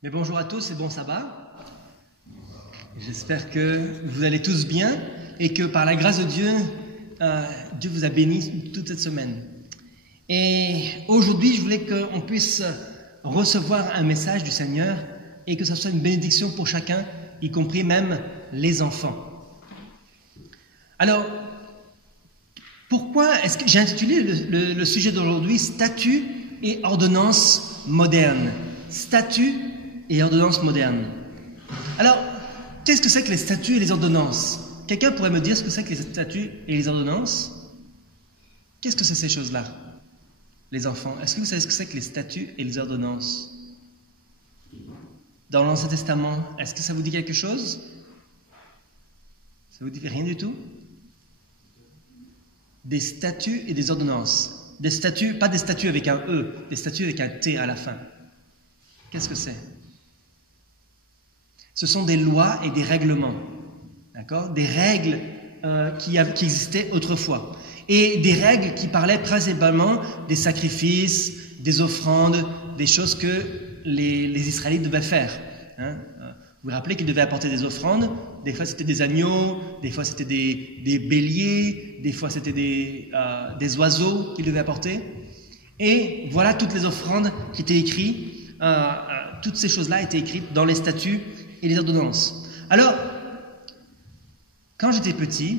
Mais bonjour à tous et bon sabbat. J'espère que vous allez tous bien et que par la grâce de Dieu, Dieu vous a béni toute cette semaine. Et aujourd'hui, je voulais qu'on puisse recevoir un message du Seigneur et que ça soit une bénédiction pour chacun, y compris même les enfants. Alors, pourquoi est-ce que j'ai intitulé le sujet d'aujourd'hui « Statut et ordonnance moderne ». Statut et ordonnance moderne. Alors, qu'est-ce que c'est que les statuts et les ordonnances? Quelqu'un pourrait me dire ce que c'est que les statuts et les ordonnances? Qu'est-ce que c'est ces choses-là, les enfants? Est-ce que vous savez ce que c'est que les statuts et les ordonnances? Dans l'Ancien Testament, est-ce que ça vous dit quelque chose? Ça vous dit rien du tout? Des statuts et des ordonnances. Des statuts, pas des statuts avec un E, des statuts avec un T à la fin. Qu'est-ce que c'est? Ce sont des lois et des règlements, d'accord? Des règles qui existaient autrefois. Et des règles qui parlaient principalement des sacrifices, des offrandes, des choses que les Israélites devaient faire. Hein? Vous vous rappelez qu'ils devaient apporter des offrandes? Des fois c'était des agneaux, des fois c'était des béliers, des fois c'était des oiseaux qu'ils devaient apporter. Et voilà toutes les offrandes qui étaient écrites, toutes ces choses-là étaient écrites dans les statuts et les ordonnances. Alors, quand j'étais petit,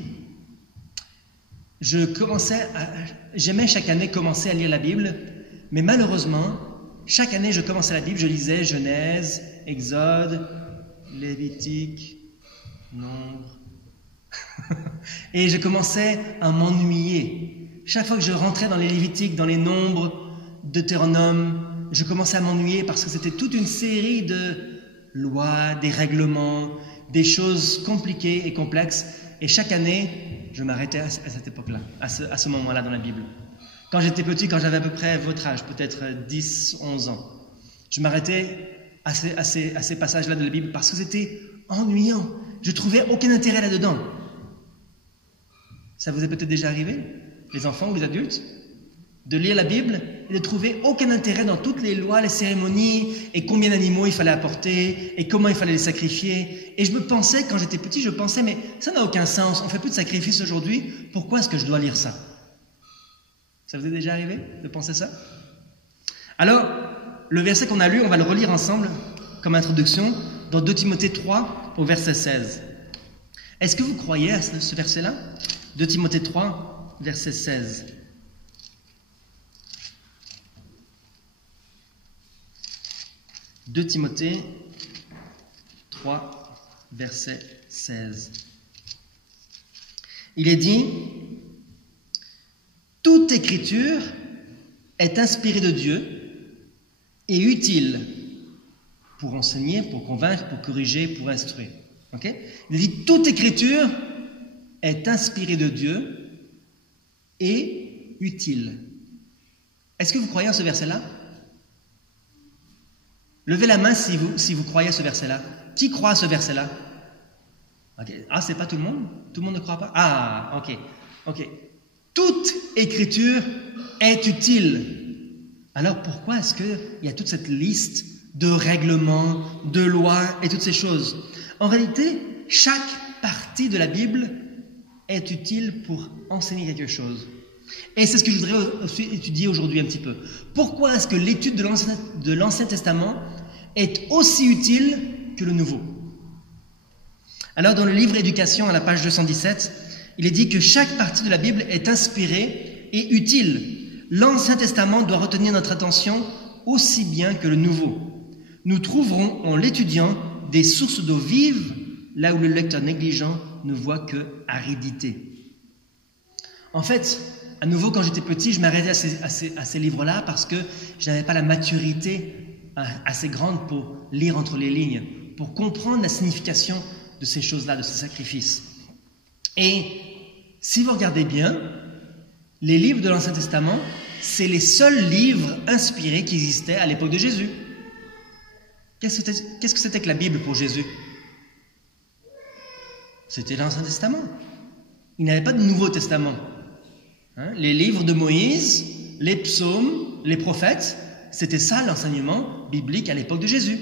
j'aimais chaque année commencer à lire la Bible, mais malheureusement, chaque année je commençais la Bible, je lisais Genèse, Exode, Lévitique, Nombre, et je commençais à m'ennuyer. Chaque fois que je rentrais dans les Lévitiques, dans les Nombres, Deutéronome, je commençais à m'ennuyer parce que c'était toute une série de lois, des règlements, des choses compliquées et complexes. Et chaque année, je m'arrêtais à cette époque-là, à ce moment-là dans la Bible. Quand j'étais petit, quand j'avais à peu près votre âge, peut-être 10, 11 ans, je m'arrêtais à ces passages-là de la Bible parce que c'était ennuyant. Je ne trouvais aucun intérêt là-dedans. Ça vous est peut-être déjà arrivé, les enfants ou les adultes, de lire la Bible et de trouver aucun intérêt dans toutes les lois, les cérémonies, et combien d'animaux il fallait apporter, et comment il fallait les sacrifier. Et je me pensais, quand j'étais petit, mais ça n'a aucun sens, on ne fait plus de sacrifices aujourd'hui, pourquoi est-ce que je dois lire ça? Ça vous est déjà arrivé de penser ça? Alors, le verset qu'on a lu, on va le relire ensemble comme introduction, dans 2 Timothée 3, au verset 16. Est-ce que vous croyez à ce verset-là? 2 Timothée 3, verset 16. 2 Timothée 3, verset 16. Il est dit « Toute écriture est inspirée de Dieu et utile pour enseigner, pour convaincre, pour corriger, pour instruire. » Okay? Il dit « Toute écriture est inspirée de Dieu et utile. » Est-ce que vous croyez à ce verset-là? Levez la main si vous croyez à ce verset-là. Qui croit à ce verset-là? Okay. Ah, c'est pas tout le monde? Tout le monde ne croit pas? Ah, ok. Toute écriture est utile. Alors pourquoi est-ce qu'il y a toute cette liste de règlements, de lois et toutes ces choses? En réalité, chaque partie de la Bible est utile pour enseigner quelque chose. Et c'est ce que je voudrais aussi étudier aujourd'hui un petit peu. Pourquoi est-ce que l'étude de l'Ancien Testament est aussi utile que le Nouveau? Alors, dans le livre Éducation, à la page 217, il est dit que chaque partie de la Bible est inspirée et utile. L'Ancien Testament doit retenir notre attention aussi bien que le Nouveau. Nous trouverons, en l'étudiant, des sources d'eau vive, là où le lecteur négligent ne voit que aridité. En fait, à nouveau, quand j'étais petit, je m'arrêtais à ces livres-là parce que je n'avais pas la maturité assez grande pour lire entre les lignes, pour comprendre la signification de ces choses-là, de ces sacrifices. Et si vous regardez bien, les livres de l'Ancien Testament, c'est les seuls livres inspirés qui existaient à l'époque de Jésus. Qu'est-ce que c'était que la Bible pour Jésus? C'était l'Ancien Testament. Il n'avait pas de Nouveau Testament. Les livres de Moïse, les psaumes, les prophètes, c'était ça l'enseignement biblique à l'époque de Jésus.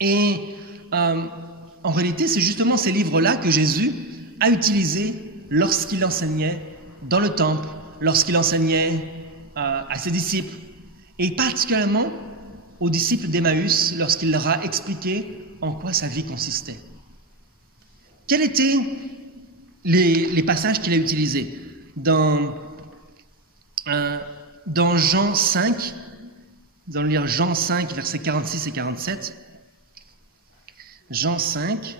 Et en réalité, c'est justement ces livres-là que Jésus a utilisés lorsqu'il enseignait dans le temple, lorsqu'il enseignait à ses disciples, et particulièrement aux disciples d'Emmaüs lorsqu'il leur a expliqué en quoi sa vie consistait. Quels étaient les passages qu'il a utilisés dans Jean 5, nous allons lire Jean 5, versets 46 et 47. Jean 5,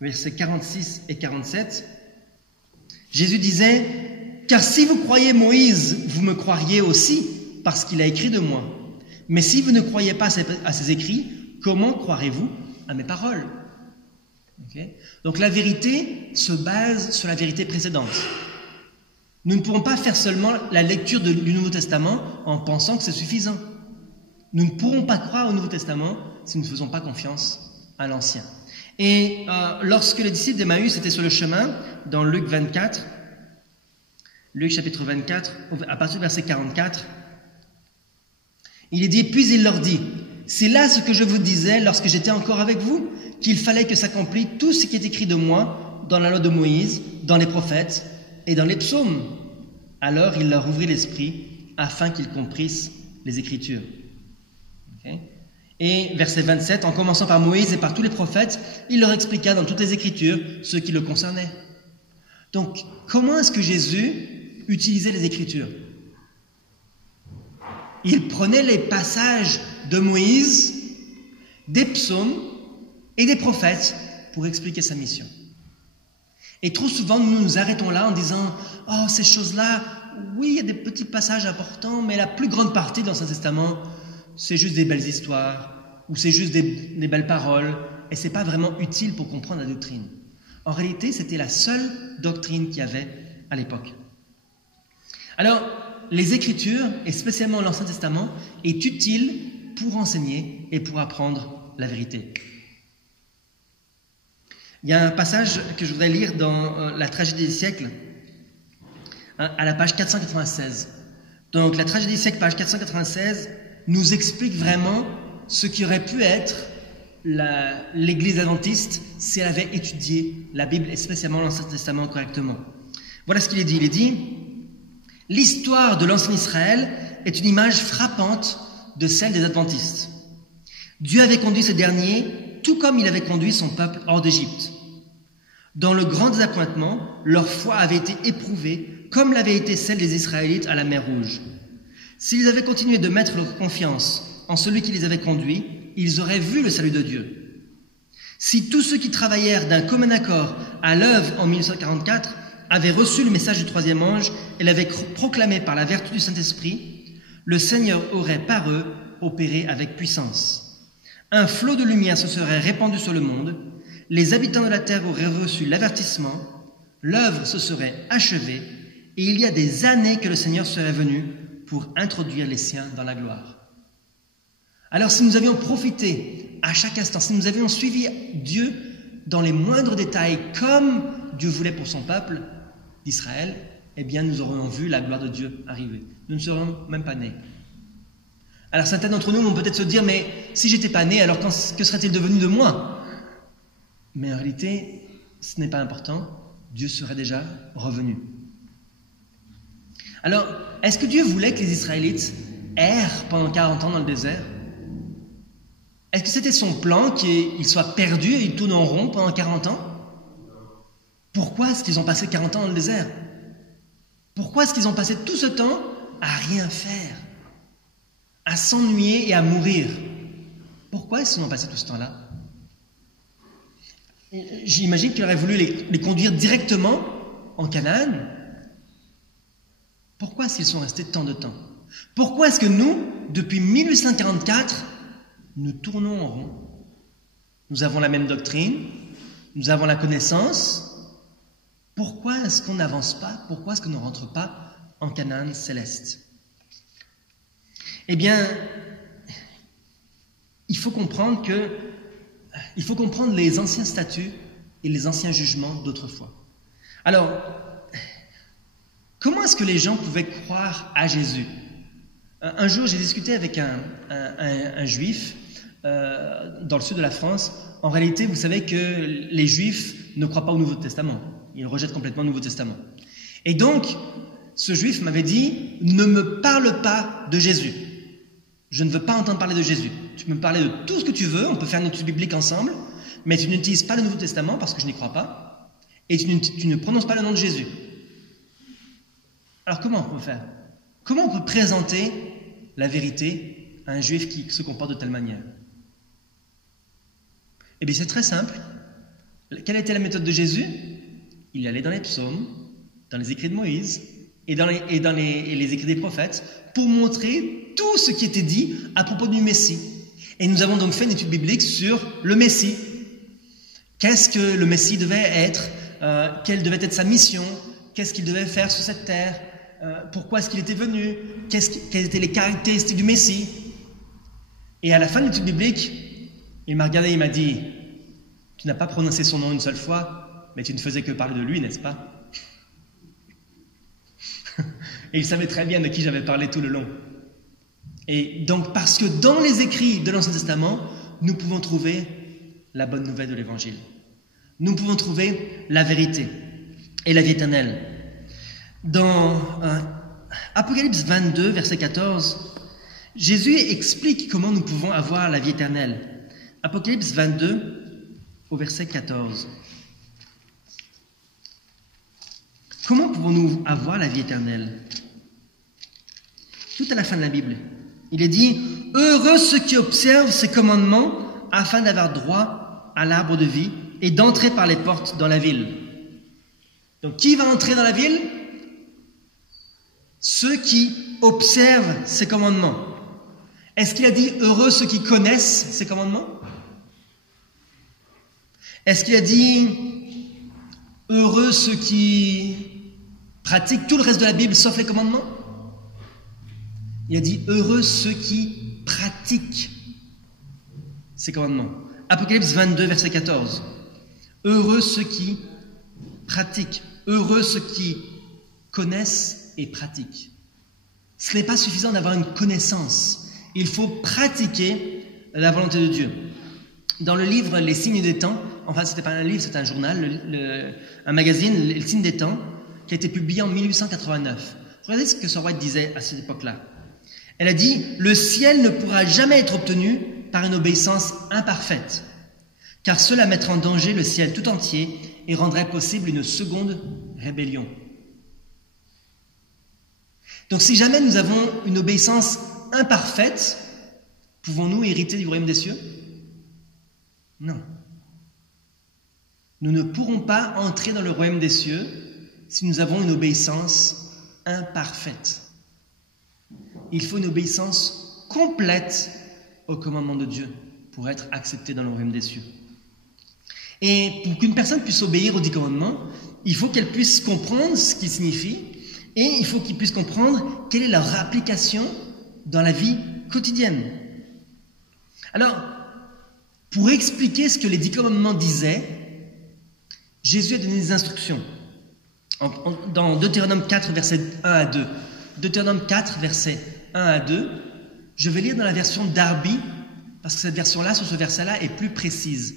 versets 46 et 47. Jésus disait « Car si vous croyez Moïse, vous me croiriez aussi, parce qu'il a écrit de moi. Mais si vous ne croyez pas à ses écrits, comment croirez-vous à mes paroles ?» Okay. Donc la vérité se base sur la vérité précédente. Nous ne pourrons pas faire seulement la lecture du Nouveau Testament en pensant que c'est suffisant. Nous ne pourrons pas croire au Nouveau Testament si nous ne faisons pas confiance à l'Ancien. Et lorsque les disciples d'Emmaüs étaient sur le chemin, dans Luc 24, Luc chapitre 24, à partir du verset 44, il est dit, puis il leur dit, « C'est là ce que je vous disais lorsque j'étais encore avec vous, qu'il fallait que s'accomplisse tout ce qui est écrit de moi dans la loi de Moïse, dans les prophètes et dans les psaumes. » Alors il leur ouvrit l'esprit afin qu'ils comprissent les Écritures. Okay. Et verset 27, en commençant par Moïse et par tous les prophètes, il leur expliqua dans toutes les Écritures ce qui le concernait. Donc, comment est-ce que Jésus utilisait les Écritures? Il prenait les passages de Moïse, des psaumes et des prophètes pour expliquer sa mission. Et trop souvent, nous nous arrêtons là en disant « Oh, ces choses-là, oui, il y a des petits passages importants, mais la plus grande partie de l'Ancien Testament, c'est juste des belles histoires, ou c'est juste des belles paroles, et ce n'est pas vraiment utile pour comprendre la doctrine. » En réalité, c'était la seule doctrine qu'il y avait à l'époque. Alors, les Écritures, et spécialement l'Ancien Testament, est utile pour enseigner et pour apprendre la vérité. Il y a un passage que je voudrais lire dans la tragédie des siècles, à la page 496. Donc, la tragédie des siècles, page 496, nous explique vraiment ce qui aurait pu être l'Église adventiste si elle avait étudié la Bible et spécialement l'Ancien Testament correctement. Voilà ce qu'il est dit. Il est dit « L'histoire de l'ancien Israël est une image frappante de celle des adventistes. Dieu avait conduit ces derniers tout comme il avait conduit son peuple hors d'Égypte. Dans le grand désappointement, leur foi avait été éprouvée comme l'avait été celle des Israélites à la mer Rouge. S'ils avaient continué de mettre leur confiance en celui qui les avait conduits, ils auraient vu le salut de Dieu. Si tous ceux qui travaillèrent d'un commun accord à l'œuvre en 1944 avaient reçu le message du troisième ange et l'avaient proclamé par la vertu du Saint-Esprit, le Seigneur aurait par eux opéré avec puissance. Un flot de lumière se serait répandu sur le monde, les habitants de la terre auraient reçu l'avertissement, l'œuvre se serait achevée, et il y a des années que le Seigneur serait venu pour introduire les siens dans la gloire. Alors si nous avions profité à chaque instant, si nous avions suivi Dieu dans les moindres détails comme Dieu voulait pour son peuple d'Israël, eh bien nous aurions vu la gloire de Dieu arriver. Nous ne serions même pas nés. Alors certains d'entre nous vont peut-être se dire, mais si j'étais pas né, alors que serait-il devenu de moi? Mais en réalité, ce n'est pas important, Dieu serait déjà revenu. Alors, est-ce que Dieu voulait que les Israélites errent pendant 40 ans dans le désert? Est-ce que c'était son plan qu'ils soient perdus et ils tournent en rond pendant 40 ans? Pourquoi est-ce qu'ils ont passé 40 ans dans le désert? Pourquoi est-ce qu'ils ont passé tout ce temps à rien faire, à s'ennuyer et à mourir? Pourquoi est-ce qu'ils ont passé tout ce temps-là? J'imagine qu'il aurait voulu les conduire directement en Canaan. Pourquoi est-ce qu'ils sont restés tant de temps? Pourquoi est-ce que nous, depuis 1844, nous tournons en rond? Nous avons la même doctrine, nous avons la connaissance. Pourquoi est-ce qu'on n'avance pas? Pourquoi est-ce qu'on ne rentre pas en Canaan céleste? Eh bien, il faut comprendre les anciens statuts et les anciens jugements d'autrefois. Alors, comment est-ce que les gens pouvaient croire à Jésus? Un jour, j'ai discuté avec un juif dans le sud de la France, en réalité, vous savez que les Juifs ne croient pas au Nouveau Testament. Ils rejettent complètement le Nouveau Testament. Et donc, ce Juif m'avait dit, ne me parle pas de Jésus. Je ne veux pas entendre parler de Jésus. Tu peux me parler de tout ce que tu veux, on peut faire une étude biblique ensemble, mais tu n'utilises pas le Nouveau Testament parce que je n'y crois pas, et tu ne prononces pas le nom de Jésus. Alors comment on peut faire? Comment on peut présenter la vérité à un Juif qui se comporte de telle manière? Eh bien, c'est très simple. Quelle était la méthode de Jésus? Il allait dans les psaumes, dans les écrits de Moïse et dans les écrits des prophètes pour montrer tout ce qui était dit à propos du Messie. Et nous avons donc fait une étude biblique sur le Messie. Qu'est-ce que le Messie devait être? Quelle devait être sa mission? Qu'est-ce qu'il devait faire sur cette terre? Pourquoi est-ce qu'il était venu? Quelles étaient les caractéristiques du Messie? Et à la fin de l'étude biblique, il m'a regardé et il m'a dit, tu n'as pas prononcé son nom une seule fois, mais tu ne faisais que parler de lui, n'est-ce pas? Et il savait très bien de qui j'avais parlé tout le long. Et donc, parce que dans les écrits de l'Ancien Testament, nous pouvons trouver la bonne nouvelle de l'Évangile. Nous pouvons trouver la vérité et la vie éternelle. Dans Apocalypse 22, verset 14, Jésus explique comment nous pouvons avoir la vie éternelle. Apocalypse 22, au verset 14. Comment pouvons-nous avoir la vie éternelle? Tout à la fin de la Bible, il est dit « Heureux ceux qui observent ces commandements afin d'avoir droit à l'arbre de vie et d'entrer par les portes dans la ville. » Donc, qui va entrer dans la ville? Ceux qui observent ces commandements. Est-ce qu'il a dit « Heureux ceux qui connaissent ces commandements » ? Est-ce qu'il a dit « Heureux ceux qui pratiquent tout le reste de la Bible sauf les commandements » ? Il a dit « Heureux ceux qui pratiquent ces commandements ». Apocalypse 22, verset 14. « Heureux ceux qui pratiquent, heureux ceux qui connaissent et pratiquent ». Ce n'est pas suffisant d'avoir une connaissance. Il faut pratiquer la volonté de Dieu. Dans le livre Les Signes des Temps, enfin c'était pas un livre, c'est un journal, un magazine, Les Signes des Temps, qui a été publié en 1889. Regardez ce que Sir White disait à cette époque-là. Elle a dit « Le ciel ne pourra jamais être obtenu par une obéissance imparfaite, car cela mettrait en danger le ciel tout entier et rendrait possible une seconde rébellion. » Donc si jamais nous avons une obéissance imparfaite, pouvons-nous hériter du royaume des cieux? Non. Nous ne pourrons pas entrer dans le royaume des cieux si nous avons une obéissance imparfaite. Il faut une obéissance complète au commandement de Dieu pour être accepté dans le royaume des cieux. Et pour qu'une personne puisse obéir aux 10 commandements, il faut qu'elle puisse comprendre ce qu'ils signifient et il faut qu'il puisse comprendre quelle est leur application dans la vie quotidienne. Alors, pour expliquer ce que les 10 commandements disaient, Jésus a donné des instructions. Dans Deutéronome 4, versets 1 à 2. Deutéronome 4, versets 1 à 2. Je vais lire dans la version Darby, parce que cette version-là, sur ce verset-là, est plus précise.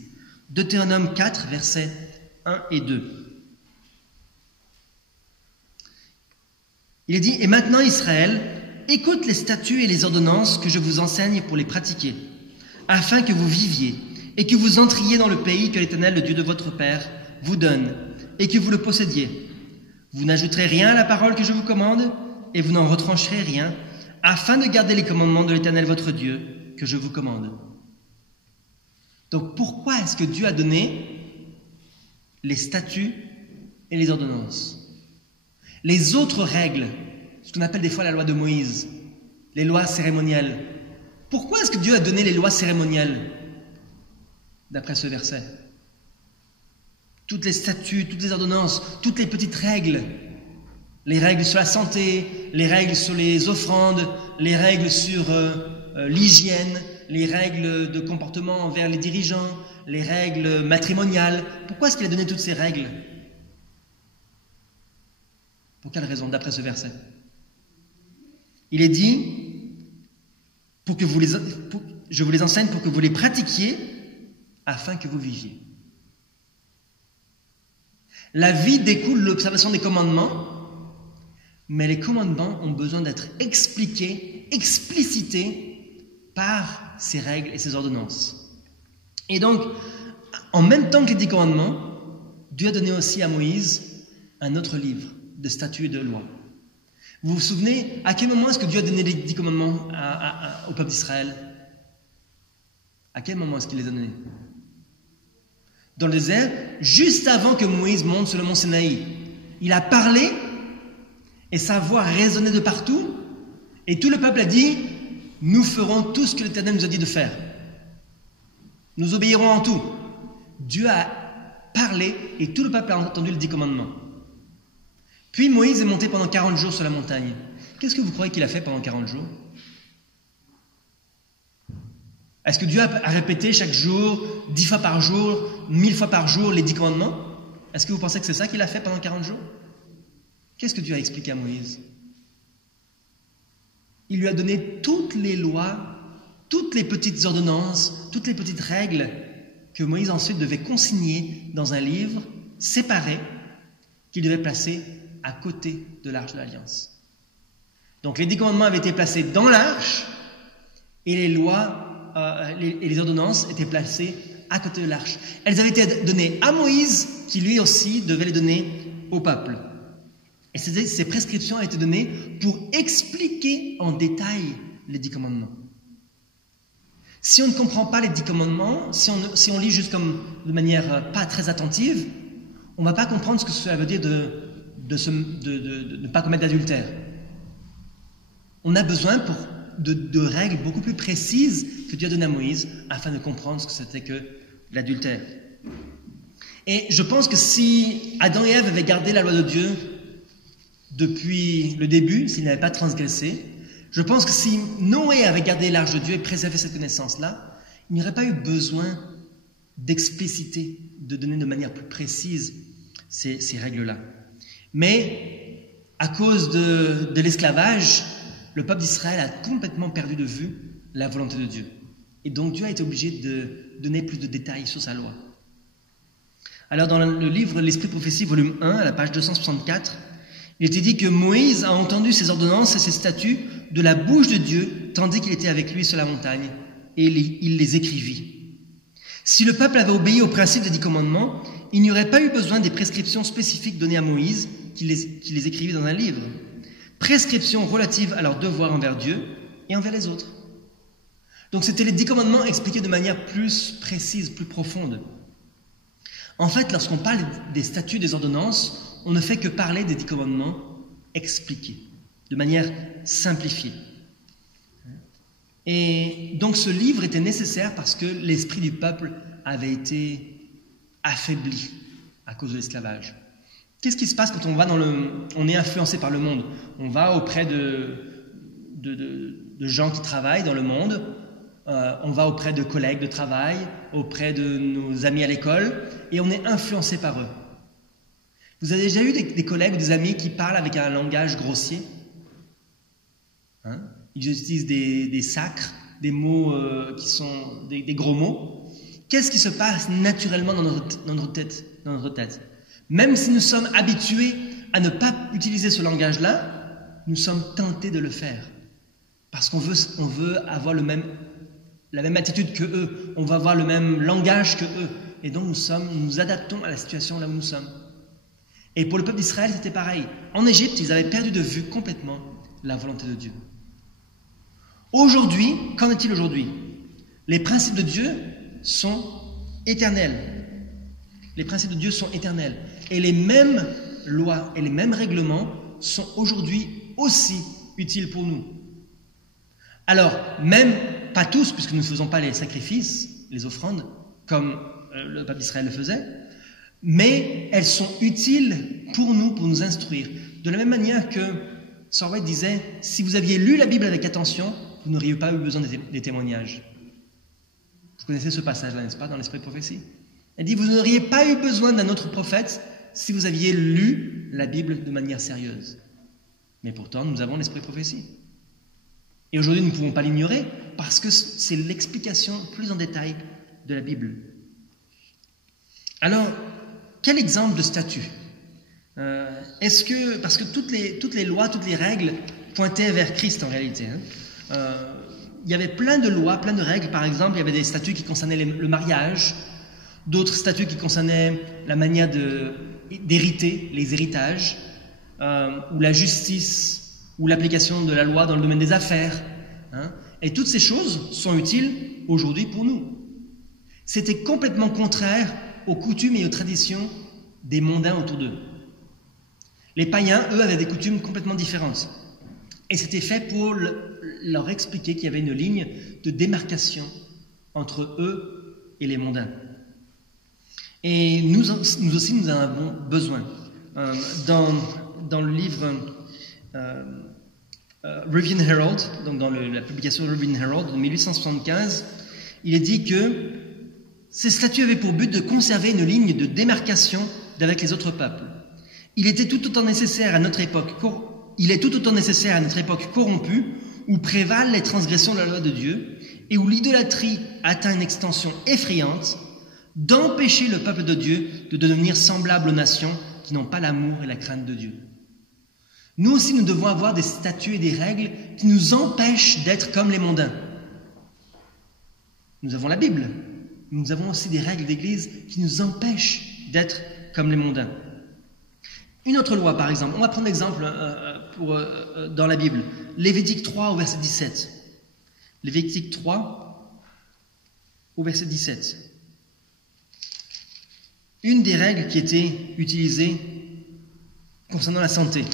Deutéronome 4, versets 1 et 2. Il est dit « Et maintenant, Israël, écoute les statuts et les ordonnances que je vous enseigne pour les pratiquer, afin que vous viviez et que vous entriez dans le pays que l'Éternel, le Dieu de votre Père, vous donne, et que vous le possédiez. Vous n'ajouterez rien à la parole que je vous commande, et vous n'en retrancherez rien, afin de garder les commandements de l'Éternel, votre Dieu, que je vous commande. » Donc pourquoi est-ce que Dieu a donné les statuts et les ordonnances? Les autres règles, ce qu'on appelle des fois la loi de Moïse, les lois cérémonielles. Pourquoi est-ce que Dieu a donné les lois cérémonielles, d'après ce verset? Toutes les statuts, toutes les ordonnances, toutes les petites règles, les règles sur la santé, les règles sur les offrandes, les règles sur l'hygiène, les règles de comportement envers les dirigeants, les règles matrimoniales. Pourquoi est-ce qu'il a donné toutes ces règles? Pour quelle raison, d'après ce verset? Il est dit, je vous les enseigne pour que vous les pratiquiez afin que vous viviez. La vie découle de l'observation des commandements, mais les commandements ont besoin d'être expliqués, explicités par ces règles et ces ordonnances. Et donc, en même temps que les 10 commandements, Dieu a donné aussi à Moïse un autre livre de statuts et de lois. Vous vous souvenez, à quel moment est-ce que Dieu a donné les 10 commandements au peuple d'Israël? À quel moment est-ce qu'il les a donnés? Dans le désert, juste avant que Moïse monte sur le mont Sinaï. Il a parlé et sa voix résonnait de partout et tout le peuple a dit « Nous ferons tout ce que l'Éternel nous a dit de faire. Nous obéirons en tout. » Dieu a parlé et tout le peuple a entendu les 10 commandements. Puis Moïse est monté pendant 40 jours sur la montagne. Qu'est-ce que vous croyez qu'il a fait pendant 40 jours? Est-ce que Dieu a répété chaque jour, 10 fois par jour, 1000 fois par jour, les 10 commandements? Est-ce que vous pensez que c'est ça qu'il a fait pendant 40 jours? Qu'est-ce que Dieu a expliqué à Moïse? Il lui a donné toutes les lois, toutes les petites ordonnances, toutes les petites règles que Moïse ensuite devait consigner dans un livre séparé qu'il devait placer à côté de l'arche de l'Alliance. Donc les 10 commandements avaient été placés dans l'arche et les lois et les ordonnances étaient placées à côté de l'arche. Elles avaient été données à Moïse, qui lui aussi devait les donner au peuple. Et ces prescriptions ont été données pour expliquer en détail les 10 commandements. Si on ne comprend pas les 10 commandements, si on lit juste comme de manière pas très attentive, on ne va pas comprendre ce que cela veut dire de ne pas commettre d'adultère. On a besoin de règles beaucoup plus précises que Dieu a données à Moïse afin de comprendre ce que c'était que l'adultère. Et je pense que si Adam et Ève avaient gardé la loi de Dieu depuis le début, s'ils n'avaient pas transgressé, je pense que si Noé avait gardé l'arche de Dieu et préservé cette connaissance-là, il n'y aurait pas eu besoin d'expliciter, de donner de manière plus précise ces règles-là. Mais à cause de l'esclavage, le peuple d'Israël a complètement perdu de vue la volonté de Dieu. Et donc Dieu a été obligé de donner plus de détails sur sa loi. Alors dans le livre L'Esprit de prophétie, volume 1, à la page 264, il était dit que Moïse a entendu ces ordonnances et ces statuts de la bouche de Dieu, tandis qu'il était avec lui sur la montagne, et il les écrivit. Si le peuple avait obéi au principe des 10 commandements, il n'y aurait pas eu besoin des prescriptions spécifiques données à Moïse, qui les écrivit dans un livre. Prescriptions relatives à leurs devoirs envers Dieu et envers les autres. Donc c'était les 10 commandements expliqués de manière plus précise, plus profonde. En fait, lorsqu'on parle des statuts, des ordonnances, on ne fait que parler des 10 commandements expliqués, de manière simplifiée. Et donc ce livre était nécessaire parce que l'esprit du peuple avait été affaibli à cause de l'esclavage. Qu'est-ce qui se passe quand on est influencé par le monde? On va auprès de gens qui travaillent dans le monde, on va auprès de collègues de travail, auprès de nos amis à l'école, et on est influencé par eux. Vous avez déjà eu des collègues ou des amis qui parlent avec un langage grossier? Ils utilisent des sacres, des mots qui sont des gros mots. Qu'est-ce qui se passe naturellement dans notre tête? Même si nous sommes habitués à ne pas utiliser ce langage-là, nous sommes tentés de le faire. Parce qu'on veut avoir la même attitude que eux, on va avoir le même langage que eux. Et donc nous nous adaptons à la situation là où nous sommes. Et pour le peuple d'Israël, c'était pareil. En Égypte, ils avaient perdu de vue complètement la volonté de Dieu. Aujourd'hui, qu'en est-il aujourd'hui? Les principes de Dieu sont éternels. Les principes de Dieu sont éternels. Et les mêmes lois et les mêmes règlements sont aujourd'hui aussi utiles pour nous. Alors, même pas tous, puisque nous ne faisons pas les sacrifices, les offrandes, comme le peuple d'Israël le faisait, mais elles sont utiles pour nous instruire. De la même manière que Sorway disait, si vous aviez lu la Bible avec attention, vous n'auriez pas eu besoin des témoignages. Vous connaissez ce passage-là, n'est-ce pas, dans l'Esprit de prophétie? Elle dit, vous n'auriez pas eu besoin d'un autre prophète si vous aviez lu la Bible de manière sérieuse. Mais pourtant, nous avons l'Esprit de prophétie. Et aujourd'hui, nous ne pouvons pas l'ignorer, parce que c'est l'explication plus en détail de la Bible. Alors, quel exemple de statut? Parce que toutes les lois, toutes les règles pointaient vers Christ en réalité. Il y avait plein de lois, plein de règles. Par exemple, il y avait des statuts qui concernaient le mariage, d'autres statuts qui concernaient la manière d'hériter, les héritages, ou la justice, ou l'application de la loi dans le domaine des affaires. Et toutes ces choses sont utiles aujourd'hui pour nous. C'était complètement contraire aux coutumes et aux traditions des mondains autour d'eux. Les païens, eux, avaient des coutumes complètement différentes. Et c'était fait pour leur expliquer qu'il y avait une ligne de démarcation entre eux et les mondains. Et nous aussi, nous en avons besoin. Dans le livre Review and Herald, donc dans la publication Review and Herald de 1875, il est dit que ces statuts avaient pour but de conserver une ligne de démarcation avec les autres peuples. Il est tout autant nécessaire à notre époque corrompue, où prévalent les transgressions de la loi de Dieu et où l'idolâtrie atteint une extension effrayante, d'empêcher le peuple de Dieu de devenir semblable aux nations qui n'ont pas l'amour et la crainte de Dieu. Nous aussi, nous devons avoir des statuts et des règles qui nous empêchent d'être comme les mondains. Nous avons la Bible. Nous avons aussi des règles d'Église qui nous empêchent d'être comme les mondains. Une autre loi, par exemple, on va prendre l'exemple dans la Bible. Lévitique 3 au verset 17. Lévitique 3 au verset 17. Une des règles qui était utilisée concernant la santé.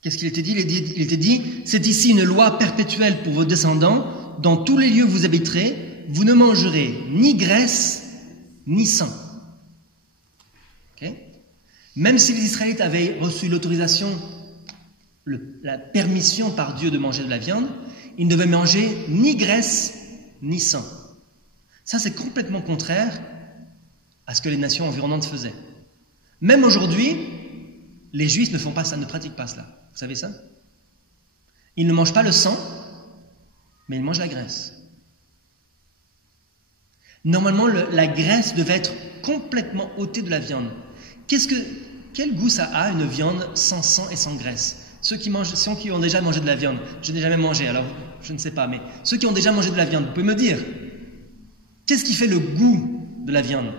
Qu'est-ce qu'il était dit? Il était dit, c'est ici une loi perpétuelle pour vos descendants. Dans tous les lieux où vous habiterez, vous ne mangerez ni graisse ni sang. Okay? Même si les Israélites avaient reçu l'autorisation, la permission par Dieu de manger de la viande, ils ne devaient manger ni graisse ni sang. Ça, c'est complètement contraire à ce que les nations environnantes faisaient. Même aujourd'hui, les Juifs ne font pas ça, ne pratiquent pas cela. Vous savez ça? Ils ne mangent pas le sang, mais ils mangent la graisse. Normalement, la graisse devait être complètement ôtée de la viande. Quel goût ça a, une viande sans sang et sans graisse? Ceux qui ont déjà mangé de la viande, je n'ai jamais mangé, alors je ne sais pas, mais ceux qui ont déjà mangé de la viande, vous pouvez me dire, qu'est-ce qui fait le goût de la viande?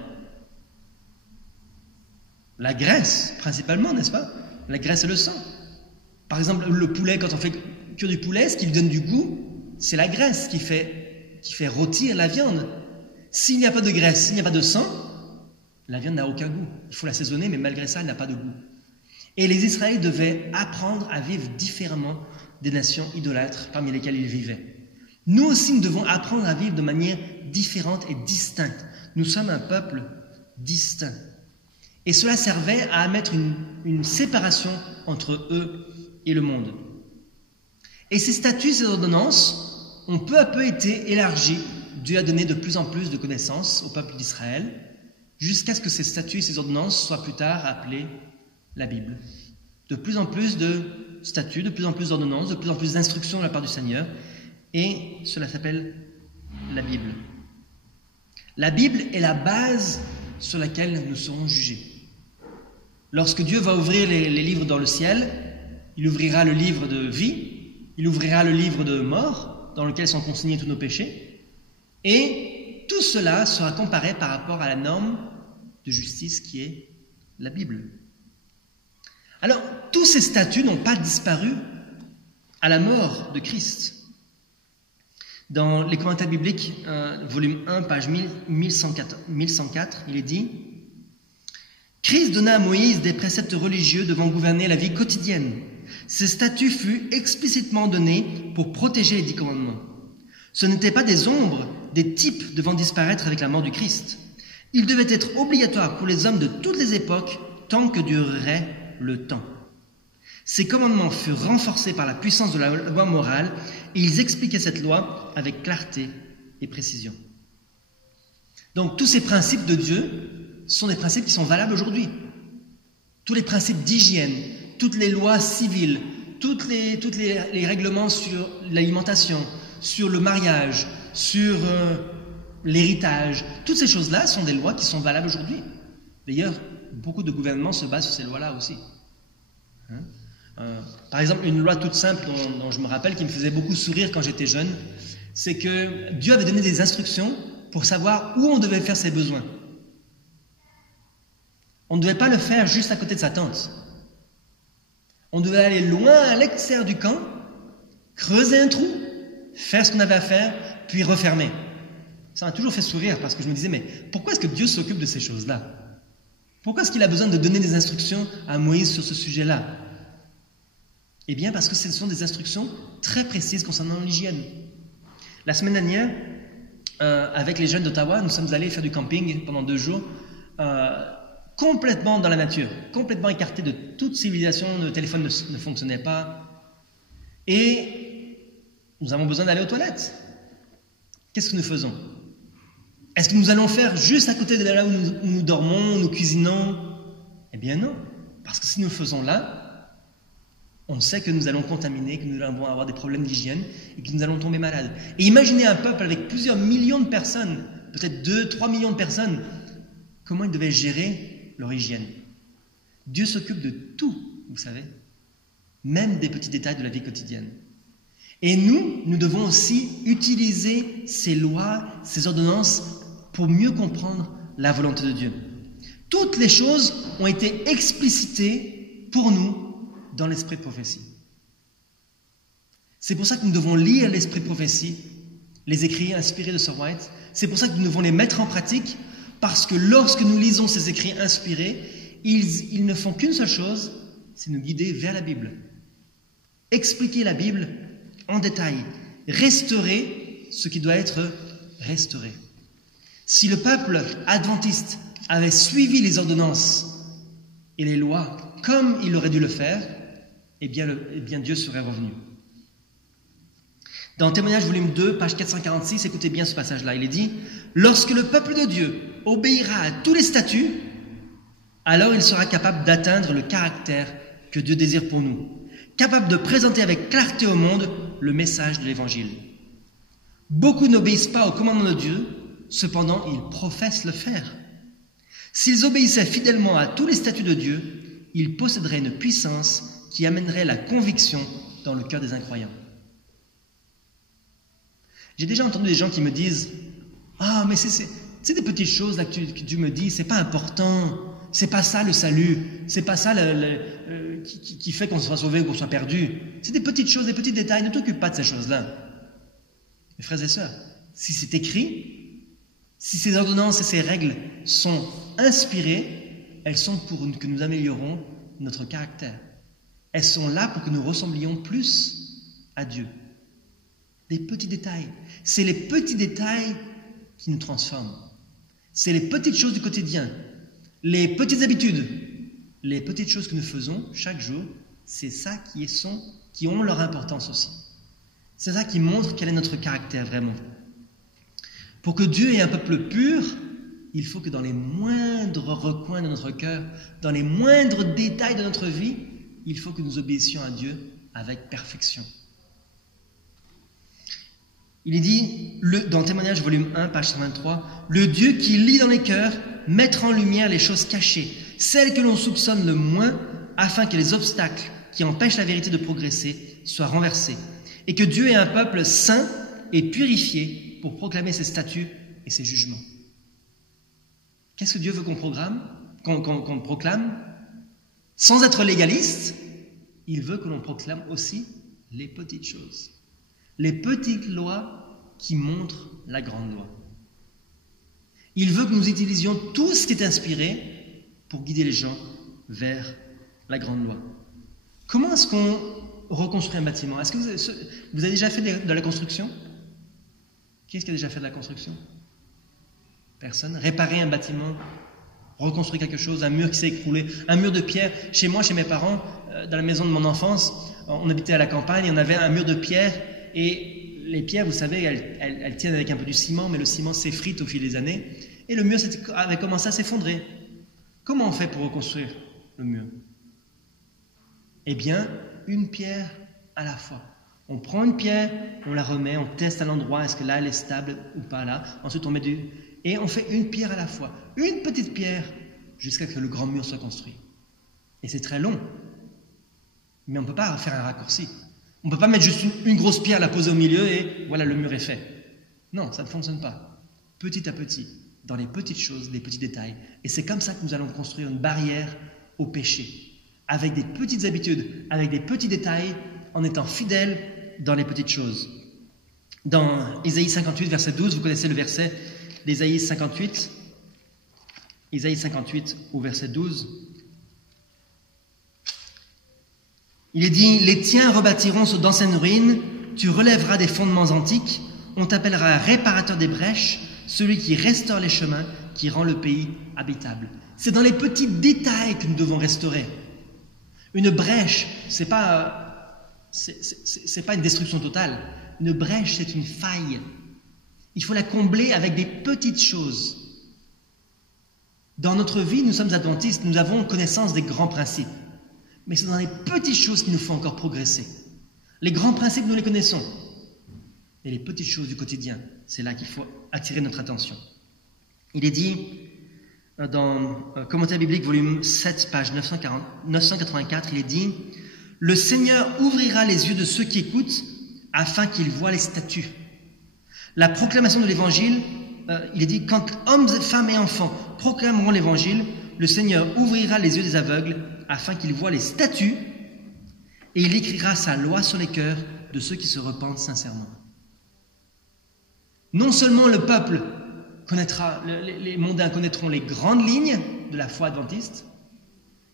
La graisse, principalement, n'est-ce pas? La graisse et le sang. Par exemple, le poulet, quand on fait cuire du poulet, ce qui lui donne du goût, c'est la graisse qui fait rôtir la viande. S'il n'y a pas de graisse, s'il n'y a pas de sang, la viande n'a aucun goût. Il faut l'assaisonner, mais malgré ça, elle n'a pas de goût. Et les Israélites devaient apprendre à vivre différemment des nations idolâtres parmi lesquelles ils vivaient. Nous aussi, nous devons apprendre à vivre de manière différente et distincte. Nous sommes un peuple distinct. Et cela servait à mettre une séparation entre eux et le monde. Et ces statuts, ces ordonnances ont peu à peu été élargis. Dieu a donné de plus en plus de connaissances au peuple d'Israël, jusqu'à ce que ces statuts et ces ordonnances soient plus tard appelés la Bible. De plus en plus de statuts, de plus en plus d'ordonnances, de plus en plus d'instructions de la part du Seigneur, et cela s'appelle la Bible. La Bible est la base sur laquelle nous serons jugés. Lorsque Dieu va ouvrir les livres dans le ciel, il ouvrira le livre de vie, il ouvrira le livre de mort, dans lequel sont consignés tous nos péchés, et tout cela sera comparé par rapport à la norme de justice qui est la Bible. Alors, tous ces statuts n'ont pas disparu à la mort de Christ. Dans les commentaires bibliques, volume 1, page 1104, il est dit « Christ donna à Moïse des préceptes religieux devant gouverner la vie quotidienne. Ces statuts furent explicitement donnés pour protéger les 10 commandements. Ce n'étaient pas des ombres, des types devant disparaître avec la mort du Christ. Ils devaient être obligatoires pour les hommes de toutes les époques tant que durerait le temps. Ces commandements furent renforcés par la puissance de la loi morale et ils expliquaient cette loi avec clarté et précision. » Donc tous ces principes de Dieu sont des principes qui sont valables aujourd'hui. Tous les principes d'hygiène, toutes les lois civiles, les règlements sur l'alimentation, sur le mariage, sur l'héritage, toutes ces choses-là sont des lois qui sont valables aujourd'hui. D'ailleurs, beaucoup de gouvernements se basent sur ces lois-là aussi. Par exemple, une loi toute simple dont je me rappelle, qui me faisait beaucoup sourire quand j'étais jeune, c'est que Dieu avait donné des instructions pour savoir où on devait faire ses besoins. On ne devait pas le faire juste à côté de sa tente. On devait aller loin à l'extérieur du camp, creuser un trou, faire ce qu'on avait à faire, puis refermer. Ça m'a toujours fait sourire parce que je me disais, mais pourquoi est-ce que Dieu s'occupe de ces choses-là? Pourquoi est-ce qu'il a besoin de donner des instructions à Moïse sur ce sujet-là? Eh bien, parce que ce sont des instructions très précises concernant l'hygiène. La semaine dernière, avec les jeunes d'Ottawa, nous sommes allés faire du camping pendant 2 jours, complètement dans la nature, complètement écartés de toute civilisation, le téléphone ne fonctionnait pas. Et nous avons besoin d'aller aux toilettes. Qu'est-ce que nous faisons? Est-ce que nous allons faire juste à côté de là où nous dormons, nous cuisinons? Eh bien non, parce que si nous le faisons là, on sait que nous allons contaminer, que nous allons avoir des problèmes d'hygiène et que nous allons tomber malades. Et imaginez un peuple avec plusieurs millions de personnes, peut-être 2-3 millions de personnes, comment ils devaient gérer leur hygiène. Dieu s'occupe de tout, vous savez, même des petits détails de la vie quotidienne. Et nous devons aussi utiliser ces lois, ces ordonnances pour mieux comprendre la volonté de Dieu. Toutes les choses ont été explicitées pour nous dans l'esprit de prophétie. C'est pour ça que nous devons lire l'esprit de prophétie, les écrits inspirés de Sir White. C'est pour ça que nous devons les mettre en pratique, parce que lorsque nous lisons ces écrits inspirés, ils ne font qu'une seule chose, c'est nous guider vers la Bible. Expliquer la Bible en détail, restaurer ce qui doit être restauré. Si le peuple adventiste avait suivi les ordonnances et les lois comme il aurait dû le faire, eh bien Dieu serait revenu. Dans Témoignage volume 2, page 446, écoutez bien ce passage-là, il est dit « Lorsque le peuple de Dieu obéira à tous les statuts, alors il sera capable d'atteindre le caractère que Dieu désire pour nous, capable de présenter avec clarté au monde le message de l'Évangile. Beaucoup n'obéissent pas au commandement de Dieu, cependant ils professent le faire. S'ils obéissaient fidèlement à tous les statuts de Dieu, ils posséderaient une puissance qui amènerait la conviction dans le cœur des incroyants. » J'ai déjà entendu des gens qui me disent « Ah, mais c'est des petites choses là que Dieu me dit, c'est pas important, c'est pas ça le salut, c'est pas ça qui fait qu'on soit sauvé ou qu'on soit perdu. C'est des petites choses, des petits détails, ne t'occupe pas de ces choses-là. » Mes frères et sœurs, si c'est écrit, si ces ordonnances et ces règles sont inspirées, elles sont pour que nous améliorons notre caractère. Elles sont là pour que nous ressemblions plus à Dieu. Des petits détails. C'est les petits détails qui nous transforment. C'est les petites choses du quotidien, les petites habitudes, les petites choses que nous faisons chaque jour, c'est ça qui ont leur importance aussi. C'est ça qui montre quel est notre caractère vraiment. Pour que Dieu ait un peuple pur, il faut que dans les moindres recoins de notre cœur, dans les moindres détails de notre vie, il faut que nous obéissions à Dieu avec perfection. Il est dit, dans Témoignage volume 1, page 123, « Le Dieu qui lit dans les cœurs, mettre en lumière les choses cachées, celles que l'on soupçonne le moins, afin que les obstacles qui empêchent la vérité de progresser soient renversés, et que Dieu ait un peuple saint et purifié pour proclamer ses statuts et ses jugements. » Qu'est-ce que Dieu veut qu'on proclame? Sans être légaliste, il veut que l'on proclame aussi les petites choses. Les petites lois qui montrent la grande loi. Il veut que nous utilisions tout ce qui est inspiré pour guider les gens vers la grande loi. Comment est-ce qu'on reconstruit un bâtiment? Est-ce que vous avez déjà fait de la construction? Qui est-ce qui a déjà fait de la construction? Personne. Réparer un bâtiment, reconstruire quelque chose, un mur qui s'est écroulé, un mur de pierre. Chez moi, chez mes parents, dans la maison de mon enfance, on habitait à la campagne et on avait un mur de pierre. Et les pierres, vous savez, elles tiennent avec un peu du ciment, mais le ciment s'effrite au fil des années. Et le mur avait commencé à s'effondrer. Comment on fait pour reconstruire le mur? Eh bien, une pierre à la fois. On prend une pierre, on la remet, on teste à l'endroit, est-ce que là elle est stable ou pas là. Ensuite on met et on fait une pierre à la fois, une petite pierre, jusqu'à ce que le grand mur soit construit. Et c'est très long, mais on ne peut pas faire un raccourci. On ne peut pas mettre juste une grosse pierre, la poser au milieu et voilà, le mur est fait. Non, ça ne fonctionne pas. Petit à petit, dans les petites choses, les petits détails. Et c'est comme ça que nous allons construire une barrière au péché, avec des petites habitudes, avec des petits détails, en étant fidèles dans les petites choses. Dans Isaïe 58, verset 12, vous connaissez le verset d'Isaïe 58, Isaïe 58 au verset 12. Il est dit « Les tiens rebâtiront sur d'anciennes ruines, tu relèveras des fondements antiques, on t'appellera réparateur des brèches, celui qui restaure les chemins, qui rend le pays habitable. » C'est dans les petits détails que nous devons restaurer. Une brèche, c'est pas une destruction totale. Une brèche, c'est une faille. Il faut la combler avec des petites choses. Dans notre vie, nous sommes adventistes, nous avons connaissance des grands principes. Mais c'est dans les petites choses qu'il nous faut encore progresser. Les grands principes, nous les connaissons. Et les petites choses du quotidien, c'est là qu'il faut attirer notre attention. Il est dit dans Commentaire biblique, volume 7, page 984, il est dit « Le Seigneur ouvrira les yeux de ceux qui écoutent afin qu'ils voient les statuts. » La proclamation de l'Évangile, il est dit « Quand hommes, femmes et enfants proclameront l'Évangile, le Seigneur ouvrira les yeux des aveugles afin qu'ils voient les statuts et il écrira sa loi sur les cœurs de ceux qui se repentent sincèrement. » Non seulement le peuple connaîtra, les mondains connaîtront les grandes lignes de la foi adventiste,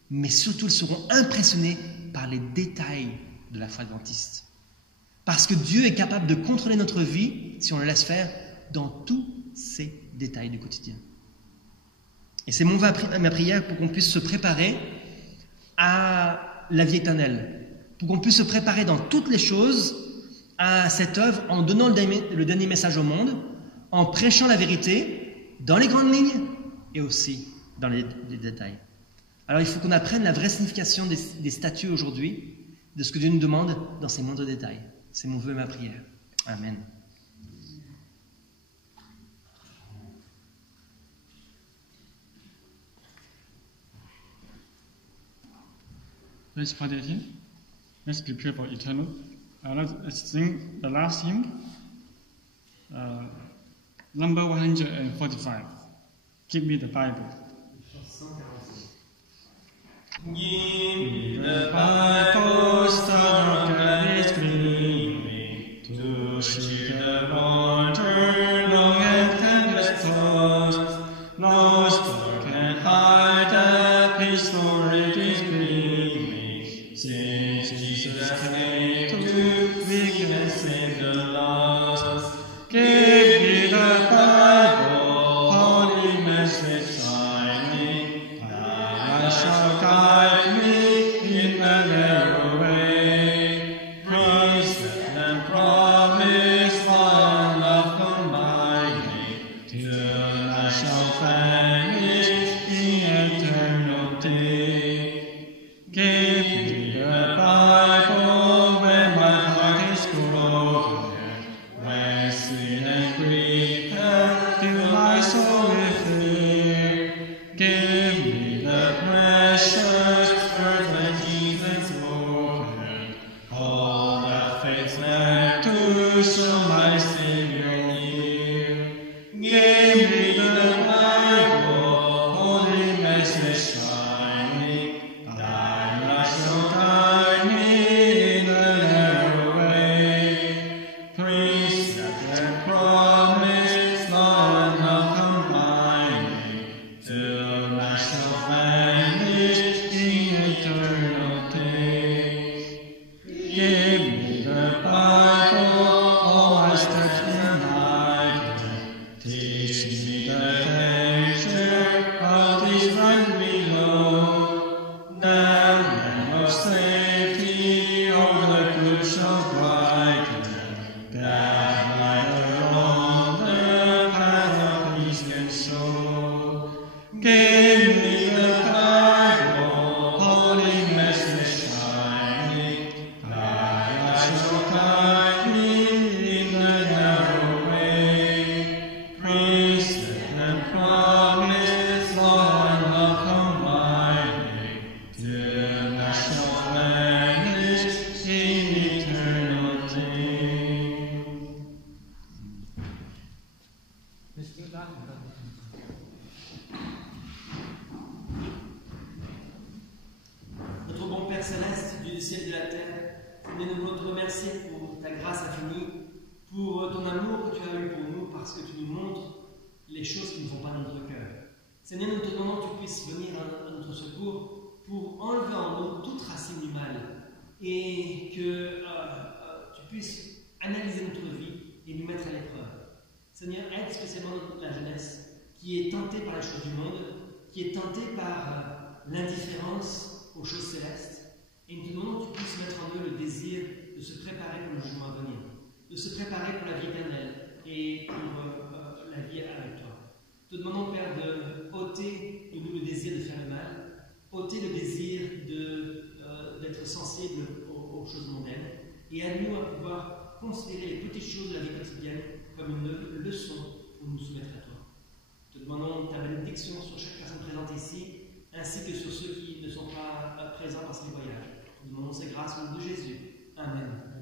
mais surtout ils seront impressionnés par les détails de la foi adventiste. Parce que Dieu est capable de contrôler notre vie, si on le laisse faire, dans tous ces détails du quotidien. Et c'est ma prière pour qu'on puisse se préparer à la vie éternelle, pour qu'on puisse se préparer dans toutes les choses à cette œuvre en donnant le dernier message au monde, en prêchant la vérité dans les grandes lignes et aussi dans les détails. Alors il faut qu'on apprenne la vraie signification des statuts aujourd'hui, de ce que Dieu nous demande dans ces moindres détails. C'est mon vœu et ma prière. Amen. Let's pray again. Let's prepare for eternal. Let's sing the last hymn, number 145. Give me the Bible. Give me the Bible, star of God's gleaming, to see the water long and tempest tossed. No star can hide that His glory is gleaming. Since Jesus came to seek and save the lost. Give me the Bible, holy message shining. I shall guide me in the narrow way. Precept and promise, law and love combining, till I shall vanish in eternal day. Give me the Bible when my heart is broken, when sin and grief have filled my soul with fear. Give me the precious word that Jesus spoken, all that faith meant to show my Savior near. Give me the Bible, holy message shining, thy light shall guide me in the narrow way. Precept and promise, law and love combining, till I shall vanish in eternal day. Give me the Bible, all my pour ton amour que tu as eu pour nous, parce que tu nous montres les choses qui ne vont pas dans notre cœur. Seigneur, nous te demandons que tu puisses venir à notre secours pour enlever en nous toute racine du mal et que tu puisses analyser notre vie et nous mettre à l'épreuve. Seigneur, aide spécialement la jeunesse qui est tentée par les choses du monde, qui est tentée par l'indifférence aux choses célestes. Et nous te demandons que tu puisses mettre en eux le désir de se préparer pour le jugement à venir, de se préparer pour la vie éternelle et pour la vie avec toi. Te demandons, Père, de ôter de nous le désir de faire le mal, ôter le désir d'être sensible aux choses mondaines, et aide-nous à pouvoir considérer les petites choses de la vie quotidienne comme une leçon pour nous soumettre à toi. Te demandons ta bénédiction sur chaque personne présente ici, ainsi que sur ceux qui ne sont pas présents parce qu'ils voyagent. Te demandons ces grâces au nom de Jésus. Amen.